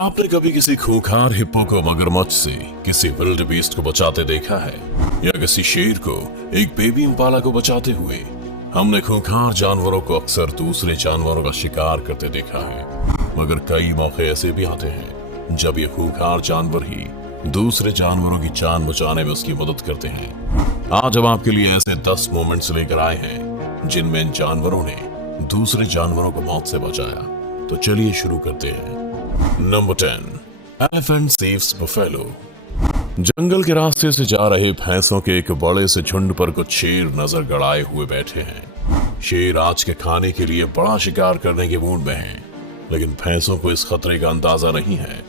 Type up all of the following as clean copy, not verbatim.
आपने कभी किसी खूंखार हिप्पो को मगरमच्छ से, किसी विल्ड बीस्ट को बचाते देखा है, या किसी शेर को एक बेबी इम्पाला को बचाते हुए? हमने खूंखार जानवरों को अक्सर दूसरे जानवरों का शिकार करते देखा है, मगर कई मौके ऐसे भी आते हैं जब ये खूंखार जानवर ही दूसरे जानवरों की जान बचाने में उसकी मदद करते हैं। आज हम आपके लिए ऐसे 10 मोमेंट्स लेकर आए हैं जिनमें इन जानवरों ने दूसरे जानवरों को मौत से बचाया। तो चलिए शुरू करते हैं। Number 10, elephant saves buffalo. जंगल के रास्ते से जा रहे भैंसों के एक बड़े से झुंड पर कुछ शेर नजर गड़ाए हुए बैठे हैं। शेर आज के खाने के लिए बड़ा शिकार करने के मूड में हैं, लेकिन भैंसों को इस खतरे का अंदाजा नहीं है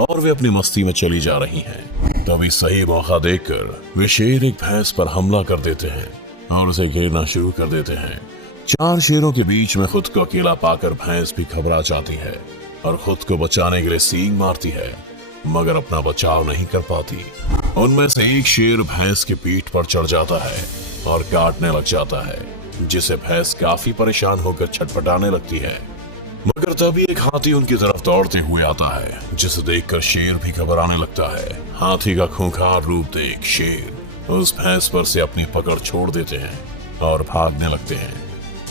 और वे अपनी मस्ती में चली जा रही हैं। तभी सही मौका देखकर वे शेर एक भैंस पर हमला कर देते हैं और उसे घेरना शुरू कर देते हैं। 4 शेरों के बीच में खुद को अकेला पाकर भैंस भी घबरा जाती है और खुद को बचाने के लिए सींग मारती है, मगर अपना बचाव नहीं कर पाती। उनमें से एक शेर भैंस की पीठ पर चढ़ जाता है और काटने लग जाता है, जिसे भैंस काफी परेशान होकर छटपटाने लगती है। मगर तभी एक हाथी उनकी तरफ दौड़ते हुए आता है, जिसे देखकर शेर भी घबराने लगता है। हाथी का खूंखार रूप देख शेर उस भैंस पर से अपनी पकड़ छोड़ देते हैं और भागने लगते हैं।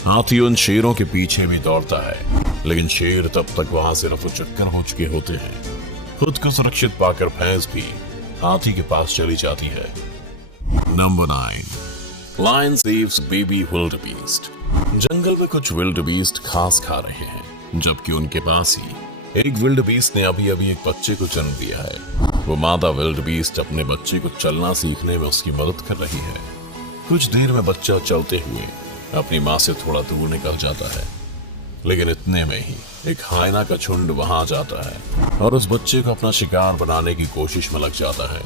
हाथी उन शेरों के पीछे भी दौड़ता है, लेकिन शेर तब तक वहां से रफू चक्कर हो चुके होते हैं। खुद को सुरक्षित पाकर भैंस भी हाथी के पास चली जाती है। Number 9, lion saves baby wildebeest. जंगल में कुछ विल्ड बीस्ट घास खा रहे हैं, जबकि उनके पास ही एक विल्ड बीस्ट ने अभी अभी एक बच्चे को जन्म दिया है। वो मादा विल्ड बीस्ट अपने बच्चे को चलना सीखने में उसकी मदद कर रही है। कुछ देर में बच्चा चलते हुए अपनी माँ से थोड़ा दूर निकल जाता है, लेकिन इतने में ही एक हाइना का झुंड वहां जाता है और उस बच्चे को अपना शिकार बनाने की कोशिश में लग जाता है।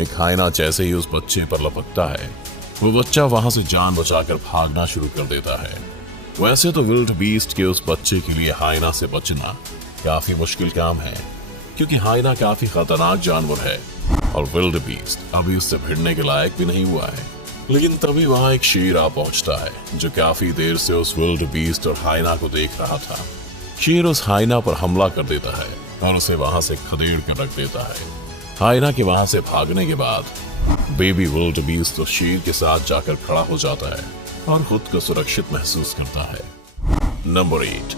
एक हाइना जैसे ही उस बच्चे पर लपकता है, वो बच्चा वहां से जान बचाकर भागना शुरू कर देता है। वैसे तो विल्ड बीस्ट के उस बच्चे के लिए हाइना से बचना काफी मुश्किल काम है, क्योंकि हाइना काफी खतरनाक जानवर है और विल्ड बीस्ट अभी उससे भिड़ने के लायक भी नहीं हुआ है। लेकिन तभी वहां एक शेर आ पहुंचता है, जो काफी देर से उस विल्ड बीस्ट और हाइना को देख रहा था। शेर उस हाइना पर हमला कर देता है और उसे वहां से खदेड़ कर रख देता है। हाइना के वहां से भागने के बाद बेबी विल्ड बीस्ट उस शेर के साथ जाकर खड़ा हो जाता है और खुद को सुरक्षित महसूस करता है। Number 8,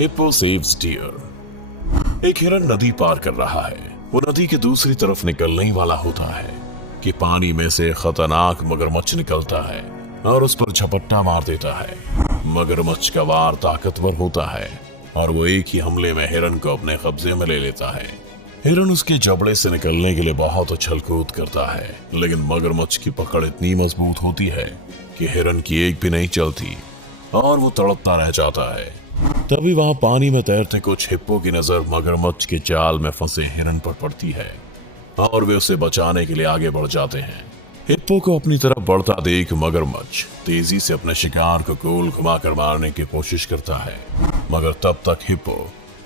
hippo saves deer. एक हिरन नदी पार कर रहा है। वो नदी के दूसरी तरफ निकलने ही वाला होता है कि पानी में से खतरनाक मगरमच्छ निकलता है और उस पर झपट्टा मार देता है। मगरमच्छ का वार ताकतवर होता है और वो एक ही हमले में हिरन को अपने कब्जे में ले लेता है। हिरन उसके जबड़े से निकलने के लिए बहुत उछल कूद करता है, लेकिन मगरमच्छ की पकड़ इतनी मजबूत होती है कि हिरन की एक भी नहीं चलती और वो तड़पता रह जाता है। तभी वहां पानी में तैरते कुछ हिप्पो की नजर मगरमच्छ के जाल में फंसे हिरन पर पड़ती है और वे उसे बचाने के लिए आगे बढ़ जाते हैं। हिप्पो को अपनी तरफ बढ़ता देख मगरमच्छ तेजी से अपने शिकार को गोल घुमाकर मारने की कोशिश करता है, मगर तब तक हिप्पो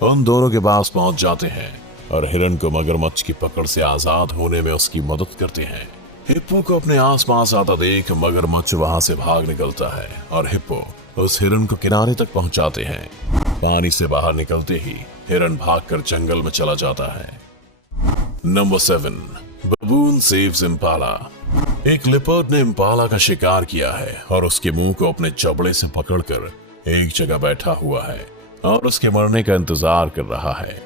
उन दोनों के पास पहुंच जाते हैं और हिरन को मगरमच्छ की पकड़ से आजाद होने में उसकी मदद करते हैं। हिप्पो को अपने आसपास आता देख मगरमच्छ वहां से भाग निकलता है और हिप्पो उस हिरन को किनारे तक पहुंचाते हैं। पानी से बाहर निकलते ही हिरन भागकर जंगल में चला जाता है। Number 7, बबून saves Impala. एक लिपर्ड ने इम्पाला का शिकार किया है और उसके मुंह को अपने जबड़े से पकड़कर एक जगह बैठा हुआ है और उसके मरने का इंतजार कर रहा है।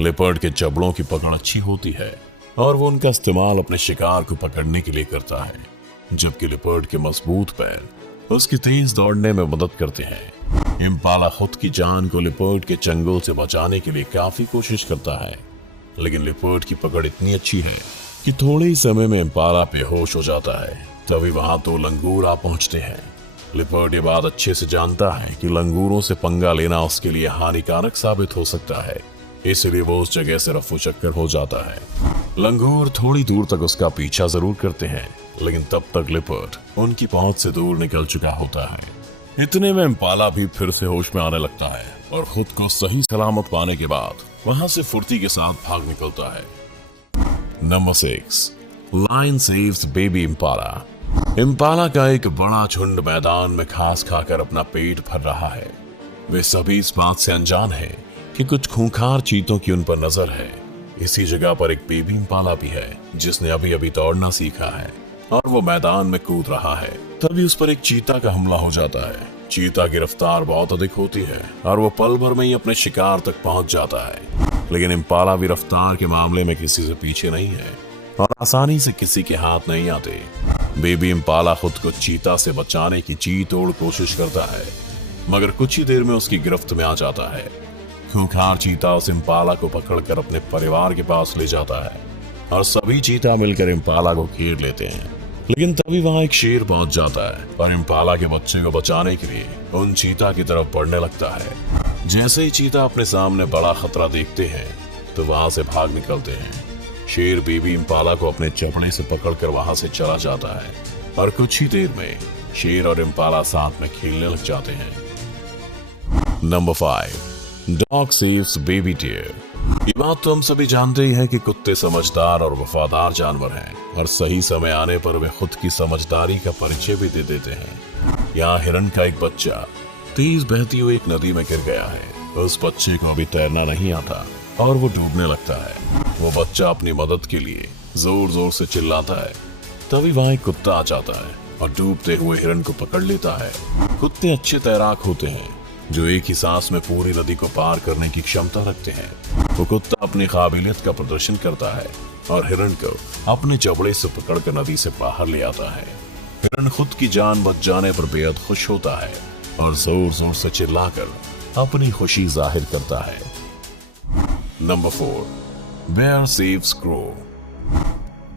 लिपर्ड के जबड़ों की पकड़ अच्छी होती है और वो उनका इस्तेमाल अपने शिकार को पकड़ने के लिए करता है, जबकि लिपर्ड के मजबूत पैर उसकी तेज दौड़ने में मदद करते हैं। इम्पाला खुद की जान को लिपर्ड के चंगुल से बचाने के लिए काफी कोशिश करता है, लेकिन लिपर्ड की पकड़ इतनी अच्छी है कि थोड़े ही समय में इम्पाला बेहोश हो जाता है। तभी वहां 2 लंगूर आ पहुंचते हैं। लिपर्ड ये बात अच्छे से जानता है कि लंगूरों से पंगा लेना उसके लिए हानिकारक साबित हो सकता है, इसलिए वो उस जगह से रफू चक्कर हो जाता है। लंगूर थोड़ी दूर तक उसका पीछा जरूर करते हैं, लेकिन तब तक लिपर्ड उनकी पहुंच से दूर निकल चुका होता है। इतने में इम्पाला भी फिर से होश में आने लगता है और खुद को सही सलामत पाने के बाद वहां से फुर्ती के साथ भाग निकलता है। Number 6, lion saves baby impala. Impala का एक बड़ा झुंड मैदान में घास खाकर अपना पेट भर रहा है। वे सभी इस बात से अनजान हैं कि कुछ खूंखार चीतों की उन पर नजर है इसी जगह पर एक बेबी इम्पाला भी है जिसने अभी अभी दौड़ना सीखा है और वो मैदान में कूद रहा है। तभी उस पर एक चीता का हमला हो जाता है। चीता की रफ्तार बहुत अधिक होती है और वो पल भर में ही अपने शिकार तक पहुंच जाता है। लेकिन इम्पाला भी रफ्तार के मामले में किसी से पीछे नहीं है और आसानी से किसी के हाथ नहीं आते। बेबी इम्पाला खुद को चीता से बचाने की जी तोड़ कोशिश करता है, मगर कुछ ही देर में उसकी गिरफ्त में आ जाता है। खूंखार चीता उस इम्पाला को पकड़कर अपने परिवार के पास ले जाता है और सभी चीता मिलकर इम्पाला को घेर लेते हैं। लेकिन तभी वहां एक शेर पहुंच जाता है और इम्पाला के बच्चे को बचाने के लिए उन चीता की तरफ बढ़ने लगता है। जैसे ही चीता अपने सामने बड़ा खतरा देखते हैं तो वहां से भाग निकलते हैं। शेर बेबी इम्पाला को अपने चपड़े से पकड़कर वहां से चला जाता है और कुछ ही देर में शेर और इम्पाला साथ में खेलने लग जाते हैं। Number 5, dog saves baby deer. ये बात तो हम सभी जानते ही हैं कि कुत्ते समझदार और वफादार जानवर हैं और सही समय आने पर वे खुद की समझदारी का परिचय भी दे देते हैं। यहाँ हिरण का एक बच्चा तेज बहती हुई एक नदी में गिर गया है। उस बच्चे को अभी तैरना नहीं आता और वो डूबने लगता है। वो बच्चा अपनी मदद के लिए जोर जोर से चिल्लाता है। तभी वहां एक कुत्ता आ जाता है और डूबते हुए हिरण को पकड़ लेता है। कुत्ते अच्छे तैराक होते हैं जो एक ही सांस में पूरी नदी को पार करने की क्षमता रखते हैं। वो कुत्ता अपनी काबिलियत का प्रदर्शन करता है और हिरण को अपने जबड़े से पकड़कर नदी से बाहर ले आता है। हिरण खुद की जान बच जाने पर बेहद खुश होता है और जोर जोर से चिल्लाकर अपनी खुशी जाहिर करता है। Number 4, bear saves crow.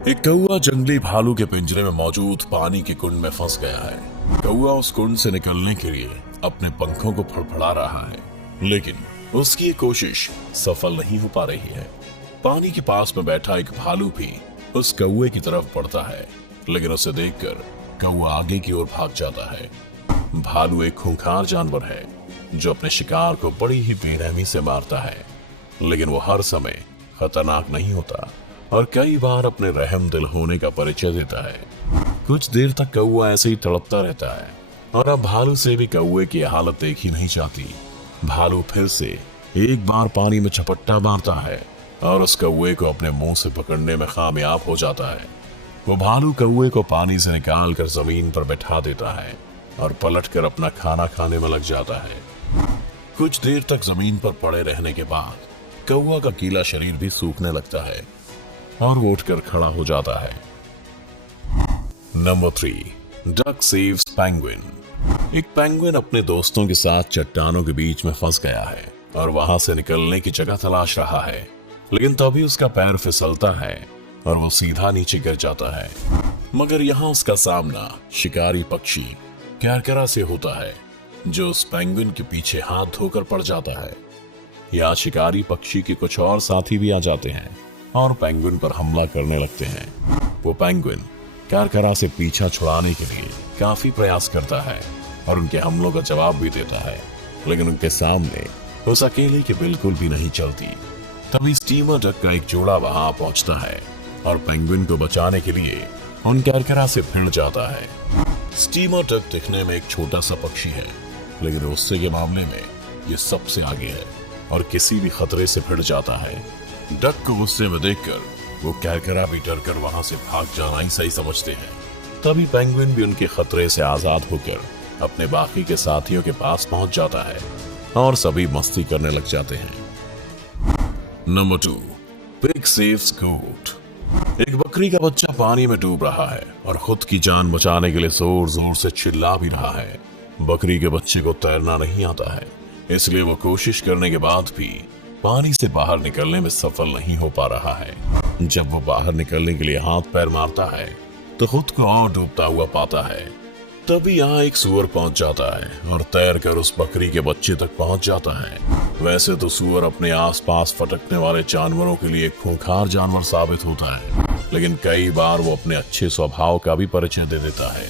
एक कौवा जंगली भालू के पिंजरे में मौजूद पानी के कुंड में फंस गया है। कौवा उस कुंड से निकलने के लिए अपने पंखों को फड़फड़ा रहा है, लेकिन उसकी ये कोशिश सफल नहीं हो पा रही है। पानी के पास में बैठा एक भालू भी उस कौवे की तरफ बढ़ता है, लेकिन उसे देखकर कौवा आगे की ओर भाग जाता है। भालू एक खूंखार जानवर है जो अपने शिकार को बड़ी ही बेरहमी से मारता है, लेकिन वो हर समय खतरनाक नहीं होता और कई बार अपने रहम दिल होने का परिचय देता है। कुछ देर तक कौवा ऐसे ही तड़पता रहता है और अब भालू से भी कौवे की हालत देखी नहीं जाती। भालू फिर से एक बार पानी में झपट्टा मारता है और उस कौवे को अपने मुंह से पकड़ने में कामयाब हो जाता है। वो भालू कौवे को पानी से निकालकर जमीन पर बैठा देता है और पलटकर अपना खाना खाने में लग जाता है। कुछ देर तक जमीन पर पड़े रहने के बाद कौवा का गीला शरीर भी सूखने लगता है और वो उठकर खड़ा हो जाता है। Number 3, duck saves penguin. एक पेंगुइन अपने दोस्तों के साथ चट्टानों के बीच में फंस गया है और वहां से निकलने की जगह तलाश रहा है, लेकिन तभी उसका पैर फिसलता है और वो सीधा नीचे गिर जाता है। मगर यहाँ उसका सामना शिकारी पक्षी कैरकरा से होता है जो उस पेंगुइन के पीछे हाथ धोकर पड़ जाता है। यहाँ शिकारी पक्षी के कुछ और साथी भी आ जाते हैं और पेंगुइन पर हमला करने लगते हैं। वो पेंगुइन कैरकरा से पीछा छुड़ाने के लिए काफी प्रयास करता है और उनके हमलों का जवाब भी देता है, लेकिन उनके सामने उस अकेले की बिल्कुल भी नहीं चलती। तभी स्टीमर डक का एक जोड़ा वहां पहुंचता है और पेंगुइन को बचाने के लिए उन कैरकरा से भिड़ जाता है। स्टीमर डक दिखने में एक छोटा सा पक्षी है, लेकिन गुस्से के मामले में ये सबसे आगे है और किसी भी खतरे से भिड़ जाता है। डक को गुस्से में देखकर वो कैरकरा भी डरकर वहां से भाग जाना ही सही समझते हैं। तभी पेंगुइन भी उनके खतरे से आजाद होकर अपने बाकी के साथियों के पास पहुंच जाता है और सभी मस्ती करने लग जाते हैं। नंबर 2, पिग सेव्स गोट। एक बकरी का बच्चा पानी में डूब रहा है और खुद की जान बचाने के लिए जोर जोर से चिल्ला भी रहा है। बकरी के बच्चे को तैरना नहीं आता है, इसलिए वो कोशिश करने के बाद भी पानी से बाहर निकलने में सफल नहीं हो पा रहा है। जब वो बाहर निकलने के लिए हाथ पैर मारता है तो खुद को और डूबता हुआ पाता है। तभी यहाँ एक सूअर पहुंच जाता है और तैरकर उस बकरी के बच्चे तक पहुंच जाता है। वैसे तो सूअर अपने आसपास फटकने वाले जानवरों के लिए खूंखार जानवर साबित होता है, लेकिन कई बार वो अपने अच्छे स्वभाव का भी परिचय दे देता है।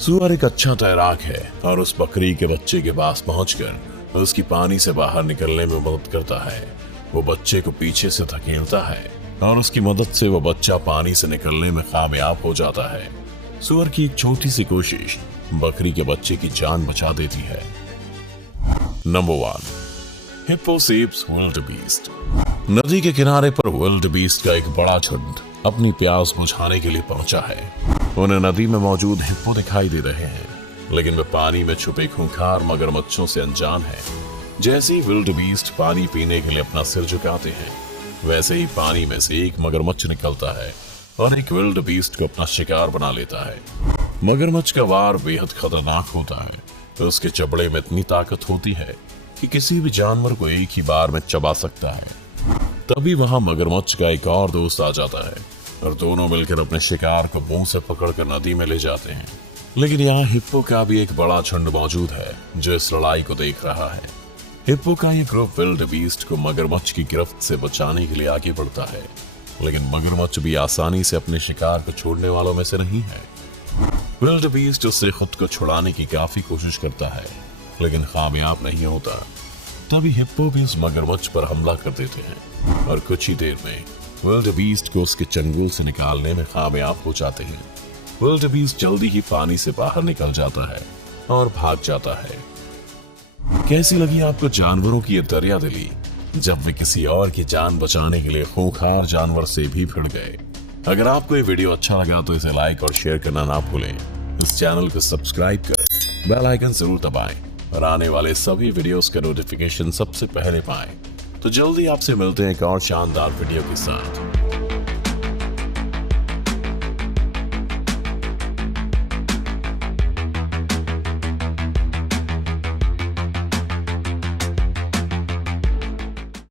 सूअर एक अच्छा तैराक है और उस बकरी के बच्चे के पास पहुंचकर उसकी पानी से बाहर निकलने में मदद करता है। वो बच्चे को पीछे से धकेलता है और उसकी मदद से वो बच्चा पानी से निकलने में कामयाब हो जाता है। सूअर की एक छोटी सी कोशिश बकरी के बच्चे की जान बचा देती है। Number 1, hippo saves wildebeest. नदी के किनारे पर विल्ड बीस्ट का एक बड़ा झुंड अपनी प्यास बुझाने के लिए पहुंचा है। उन्हें नदी में मौजूद हिप्पो दिखाई दे रहे हैं, लेकिन वे पानी में छुपे खूंखार मगरमच्छों से अनजान हैं। जैसे ही विल्ड बीस्ट पानी पीने के लिए अपना सिर झुकाते हैं, वैसे ही पानी में से एक मगरमच्छ निकलता है और एक विल्ड बीस्ट को अपना शिकार बना लेता है। मगरमच्छ का वार बेहद खतरनाक होता है, तो उसके चमड़े में इतनी ताकत होती है कि किसी भी जानवर को एक ही बार में चबा सकता है। तभी वहां मगरमच्छ का एक और दोस्त आ जाता है और दोनों मिलकर अपने शिकार को मुंह से पकड़कर नदी में ले जाते हैं। लेकिन यहाँ हिप्पो का भी एक बड़ा झुंड मौजूद है जो इस लड़ाई को देख रहा है। हिप्पो का ये ग्रुप विल्ड बीस्ट को मगरमच्छ की गिरफ्त से बचाने के लिए आगे बढ़ता है, लेकिन मगरमच्छ भी आसानी से अपने शिकार को छोड़ने वालों में से नहीं है। विल्ड बीस्ट उससे खुद को छुड़ाने की काफी कोशिश करता है, लेकिन कामयाब नहीं होता। तभी हिप्पो भी उस मगरमच्छ पर हमला कर देते हैं और कुछ ही देर में विल्ड बीस्ट को उसके चंगुल से निकालने में कामयाब हो जाते हैं। विल्ड बीस्ट जल्दी ही पानी से बाहर निकल जाता है और भाग जाता है। कैसी लगी आपको जानवरों की ये दरिया दिली, जब वे किसी और की जान बचाने के लिए खूंखार जानवर से भी भिड़ गए। अगर आपको ये वीडियो अच्छा लगा तो इसे लाइक और शेयर करना ना भूलें। इस चैनल को सब्सक्राइब कर बेल आइकन जरूर दबाएं और आने वाले सभी वीडियोस का नोटिफिकेशन सबसे पहले पाएं। तो जल्दी आपसे मिलते हैं एक और शानदार वीडियो के साथ।